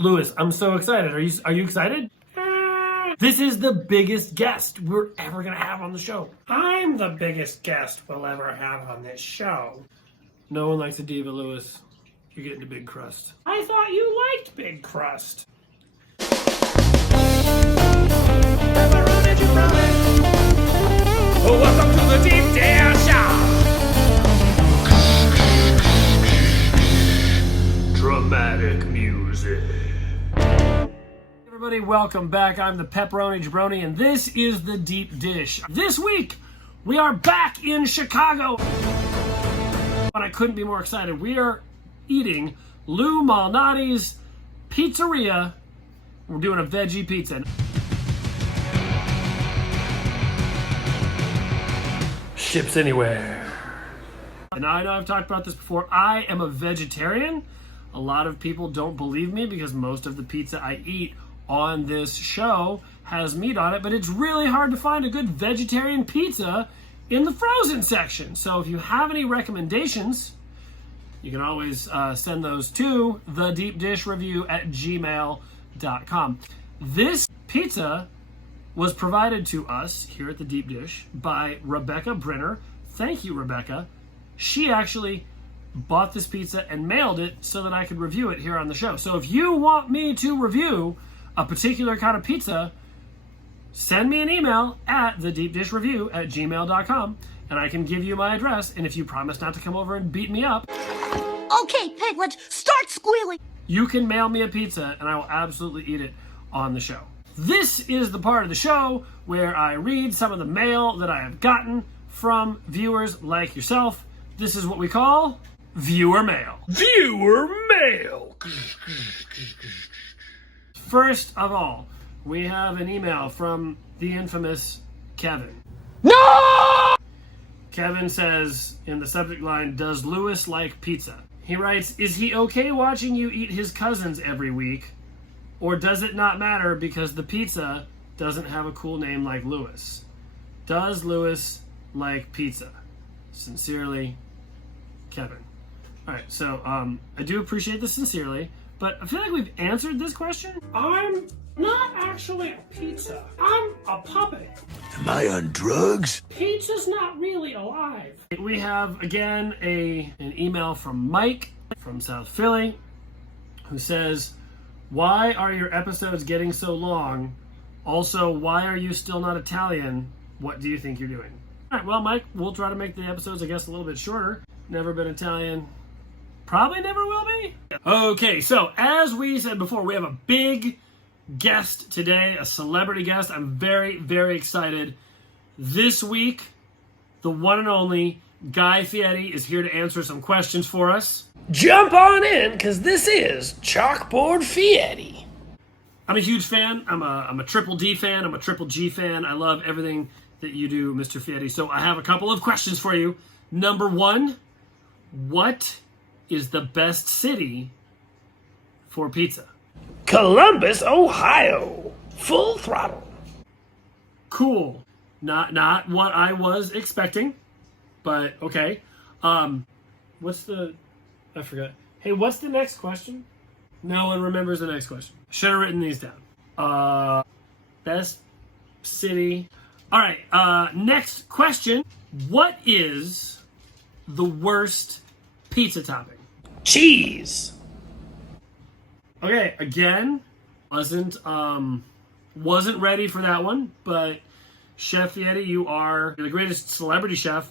Louis, I'm so excited. Are you excited? This is the biggest guest we're ever going to have on the show. I'm the biggest guest we'll ever have on this show. No one likes a diva, Louis. You're getting a big crust. I thought you liked big crust. Welcome to the Deep Dish Show. Dramatic music. Everybody, welcome back. I'm the Pepperoni Jabroni, and this is the Deep Dish. This week, we are back in Chicago. And I couldn't be more excited. We are eating Lou Malnati's Pizzeria. We're doing a veggie pizza. Ships anywhere. And I know I've talked about this before. I am a vegetarian. A lot of people don't believe me because most of the pizza I eat on this show has meat on it, but it's really hard to find a good vegetarian pizza in the frozen section. So if you have any recommendations, you can always send those to thedeepdishreview@gmail.com. This pizza was provided to us here at the Deep Dish by Rebecca Brenner. Thank you, Rebecca. She actually bought this pizza and mailed it so that I could review it here on the show. So if you want me to review a particular kind of pizza, send me an email at thedeepdishreview@gmail.com and I can give you my address. And if you promise not to come over and beat me up, okay, Piglets, start squealing. You can mail me a pizza and I will absolutely eat it on the show. This is the part of the show where I read some of the mail that I have gotten from viewers like yourself. This is what we call viewer mail. Viewer mail! First of all, we have an email from the infamous Kevin. No! Kevin says in the subject line, does Louis like pizza? He writes, is he okay watching you eat his cousins every week? Or does it not matter because the pizza doesn't have a cool name like Louis? Does Louis like pizza? Sincerely, Kevin. All right, so I do appreciate this sincerely, but I feel like we've answered this question. I'm not actually a pizza. I'm a puppet. Am I on drugs? Pizza's not really alive. We have, again, an email from Mike from South Philly who says, why are your episodes getting so long? Also, why are you still not Italian? What do you think you're doing? All right, well, Mike, we'll try to make the episodes, I guess, a little bit shorter. Never been Italian. Probably never will be. Okay, so as we said before, we have a big guest today, a celebrity guest. I'm very, very excited. This week, the one and only Guy Fieri is here to answer some questions for us. Jump on in, because this is Chalkboard Fieri. I'm a huge fan. I'm a Triple D fan. I'm a Triple G fan. I love everything that you do, Mr. Fieri. So I have a couple of questions for you. Number one, what is the best city for pizza? Columbus, Ohio. Full throttle. Cool. Not what I was expecting, but okay. I forgot. Hey, what's the next question? No one remembers the next question. Should have written these down. Best city. All right, next question. What is the worst pizza topping? Cheese. Okay, again, wasn't ready for that one, but Chef Fieri, you are the greatest celebrity chef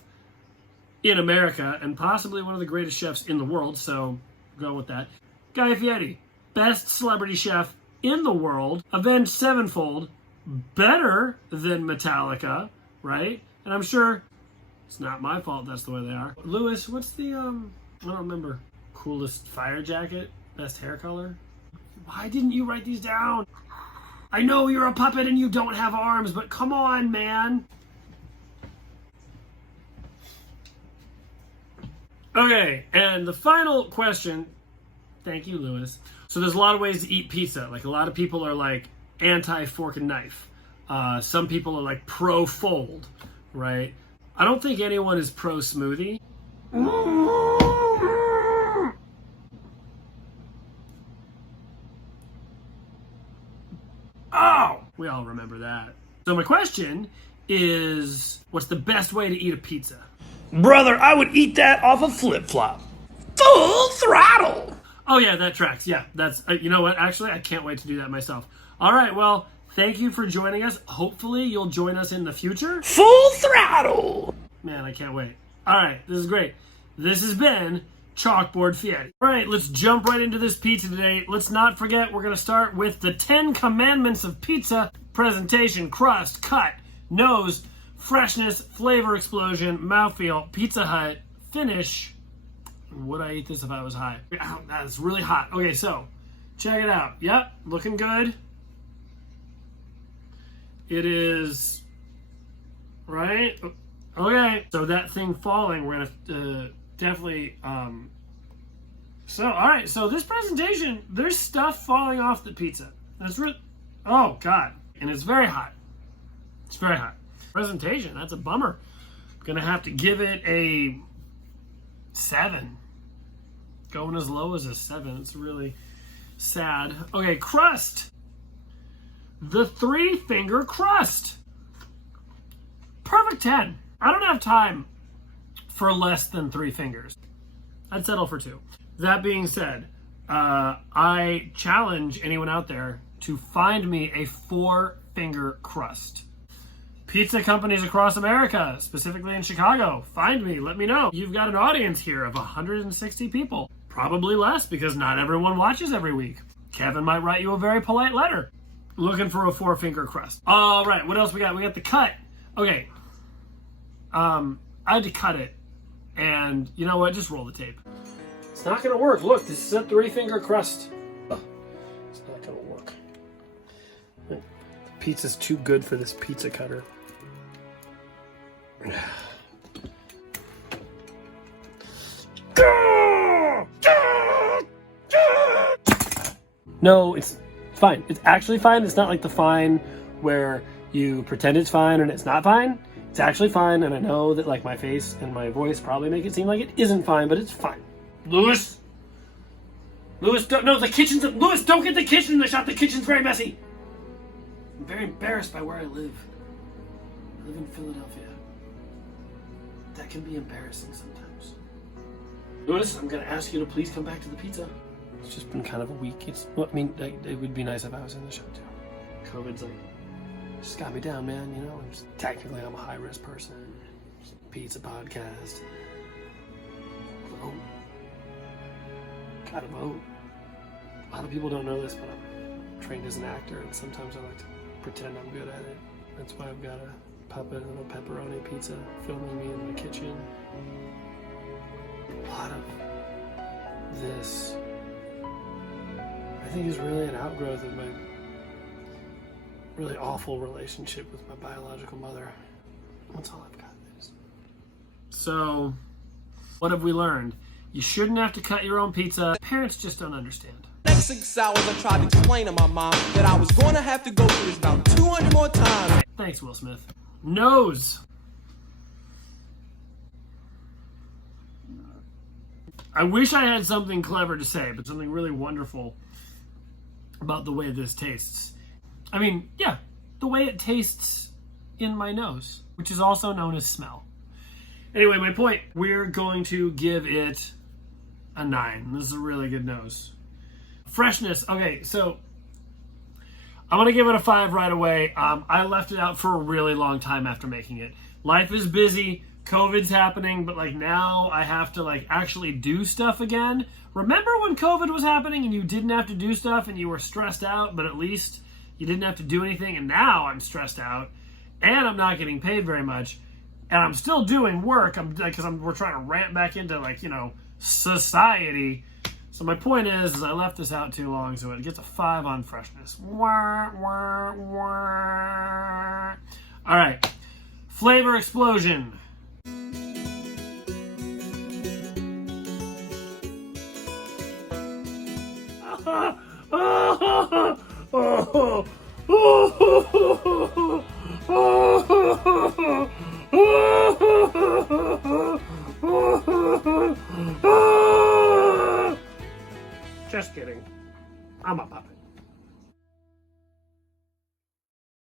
in America and possibly one of the greatest chefs in the world, so go with that. Guy Fieri, best celebrity chef in the world, avenged sevenfold, better than Metallica, right? And I'm sure it's not my fault that's the way they are. Louis, what's the, I don't remember, coolest fire jacket, best hair color? Why didn't you write these down? I know you're a puppet and you don't have arms, but come on, man. Okay, and the final question, thank you, Louis. So there's a lot of ways to eat pizza. Like, a lot of people are like anti-fork and knife. Some people are like pro-fold, right? I don't think anyone is pro-smoothie. Oh, we all remember that. So my question is, what's the best way to eat a pizza? Brother, I would eat that off a flip-flop. Full throttle! Oh yeah, that tracks. Yeah, that's, you know what? Actually, I can't wait to do that myself. All right, well, thank you for joining us. Hopefully you'll join us in the future. Full throttle! Man, I can't wait. All right, this is great. This has been Chalkboard Fiat. All right, let's jump right into this pizza today. Let's not forget, we're going to start with the 10 commandments of pizza. Presentation, crust, cut, nose, freshness, flavor explosion, mouthfeel, Pizza Hut, finish. Would I eat this if I was high? Ow, that's really hot. Okay, so check it out. Yep, looking good. It is, right? Okay, so that thing falling, we're going to definitely, so, all right, so this presentation, there's stuff falling off the pizza. That's really, oh, God. And it's very hot. It's very hot. Presentation, that's a bummer. I'm going to have to give it a 7. Going as low as a 7. It's really sad. Okay, crust. The 3-finger crust. Perfect 10. I don't have time for less than 3 fingers. I'd settle for 2. That being said, I challenge anyone out there to find me a 4-finger crust. Pizza companies across America, specifically in Chicago, find me, let me know. You've got an audience here of 160 people. Probably less because not everyone watches every week. Kevin might write you a very polite letter looking for a 4-finger crust. All right, what else we got? We got the cut. Okay. I had to cut it, and you know what? Just roll the tape. It's not gonna work. Look, this is a 3-finger crust. Ugh, it's not gonna work. The pizza's too good for this pizza cutter. No, it's fine. It's actually fine. It's not like the fine where you pretend it's fine and it's not fine. It's actually fine, and I know that like my face and my voice probably make it seem like it isn't fine, but it's fine. Louis, don't, no, the kitchen's, Louis, don't get the kitchen in the shot. The kitchen's very messy. I'm very embarrassed by where I live. I live in Philadelphia. That can be embarrassing sometimes. Louis, I'm gonna ask you to please come back to the pizza. It's just been kind of a week. Well, I mean, it would be nice if I was in the show too. COVID's like, just got me down, man. You know, technically I'm a high-risk person. Pizza podcast. Vote. Gotta vote. A lot of people don't know this, but I'm trained as an actor, and sometimes I like to pretend I'm good at it. That's why I've got a puppet and a pepperoni pizza filming me in the kitchen. A lot of this, I think, is really an outgrowth of my really awful relationship with my biological mother. That's all I've got. So, what have we learned? You shouldn't have to cut your own pizza. Parents just don't understand. Next 6 hours I tried to explain to my mom that I was going to have to go through this about 200 more times. Thanks, Will Smith. Nose. I wish I had something clever to say, but something really wonderful about the way this tastes. I mean, yeah, the way it tastes in my nose, which is also known as smell. Anyway, my point, we're going to give it a 9. This is a really good nose. Freshness. Okay, so I'm going to give it a 5 right away. I left it out for a really long time after making it. Life is busy. COVID's happening, but like now I have to like actually do stuff again. Remember when COVID was happening and you didn't have to do stuff and you were stressed out, but at least you didn't have to do anything, and now I'm stressed out and I'm not getting paid very much and I'm still doing work. We're trying to ramp back into like, you know, society. So my point is I left this out too long, so it gets a 5 on freshness. Wah, wah, wah. All right, flavor explosion. Just kidding. I'm a puppet.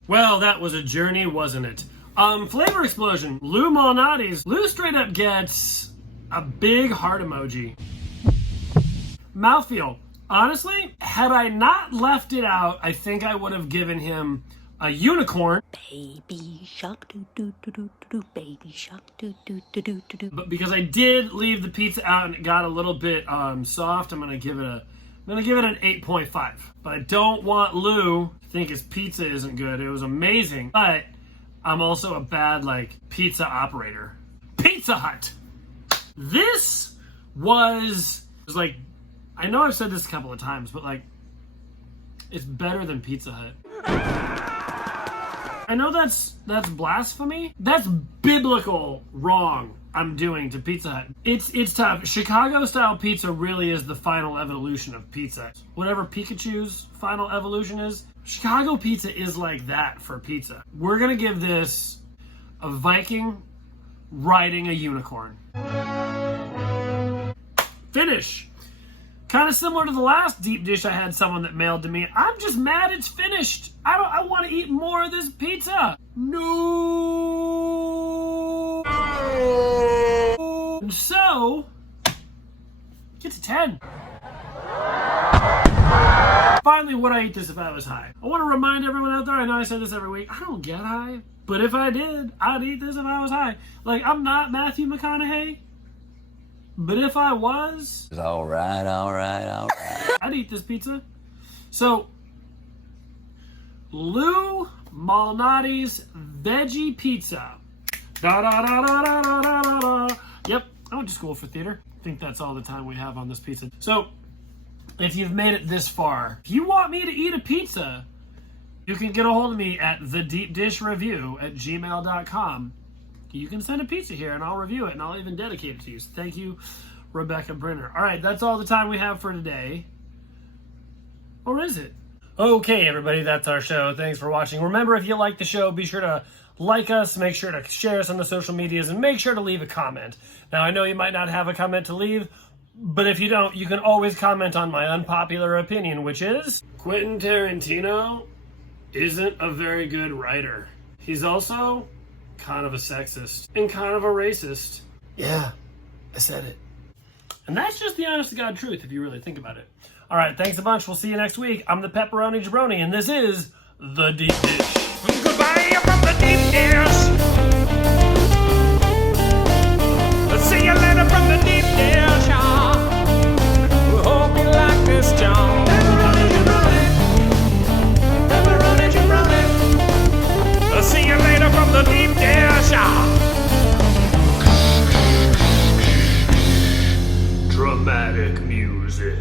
Well, that was a journey, wasn't it? Flavor explosion. Lou Malnati's. Lou straight up gets a big heart emoji. Mouthfeel. Honestly, had I not left it out, I think I would have given him a unicorn. Baby shark doo doo doo doo doo, baby shark doo doo doo doo doo. But because I did leave the pizza out and it got a little bit soft, I'm gonna give it an 8.5. But I don't want Lou to think his pizza isn't good. It was amazing, but I'm also a bad pizza operator. Pizza Hut. This was like, I know I've said this a couple of times, but it's better than Pizza Hut. I know that's blasphemy. That's biblical wrong I'm doing to Pizza Hut. It's tough. Chicago style pizza really is the final evolution of pizza. Whatever Pikachu's final evolution is, Chicago pizza is like that for pizza. We're gonna give this a Viking riding a unicorn. Finish. Kind of similar to the last deep dish I had someone that mailed to me. I'm just mad it's finished. I want to eat more of this pizza. No. So, get to 10. Finally, would I eat this if I was high? I want to remind everyone out there, I know I say this every week, I don't get high. But if I did, I'd eat this if I was high. I'm not Matthew McConaughey. But if I was... All right. I'd eat this pizza. So, Lou Malnati's Veggie Pizza. Da-da-da-da-da-da-da-da. Yep, I went to school for theater. I think that's all the time we have on this pizza. So, if you've made it this far, if you want me to eat a pizza, you can get a hold of me at thedeepdishreview@gmail.com. You can send a pizza here and I'll review it and I'll even dedicate it to you. So thank you, Rebecca Brenner. All right, that's all the time we have for today. Or is it? Okay, everybody, that's our show. Thanks for watching. Remember, if you like the show, be sure to like us, make sure to share us on the social medias, and make sure to leave a comment. Now, I know you might not have a comment to leave, but if you don't, you can always comment on my unpopular opinion, which is Quentin Tarantino isn't a very good writer. He's also kind of a sexist and kind of a racist. Yeah, I said it. And that's just the honest to God truth if you really think about it. All right, thanks a bunch. We'll see you next week. I'm the Pepperoni Jabroni, and this is The Deep Dish. Goodbye from the deep dish. See you later from the deep dish. Hope you like this, John. Pepperoni Jabroni. Pepperoni Jabroni. See you later from the deep dish. Dramatic music.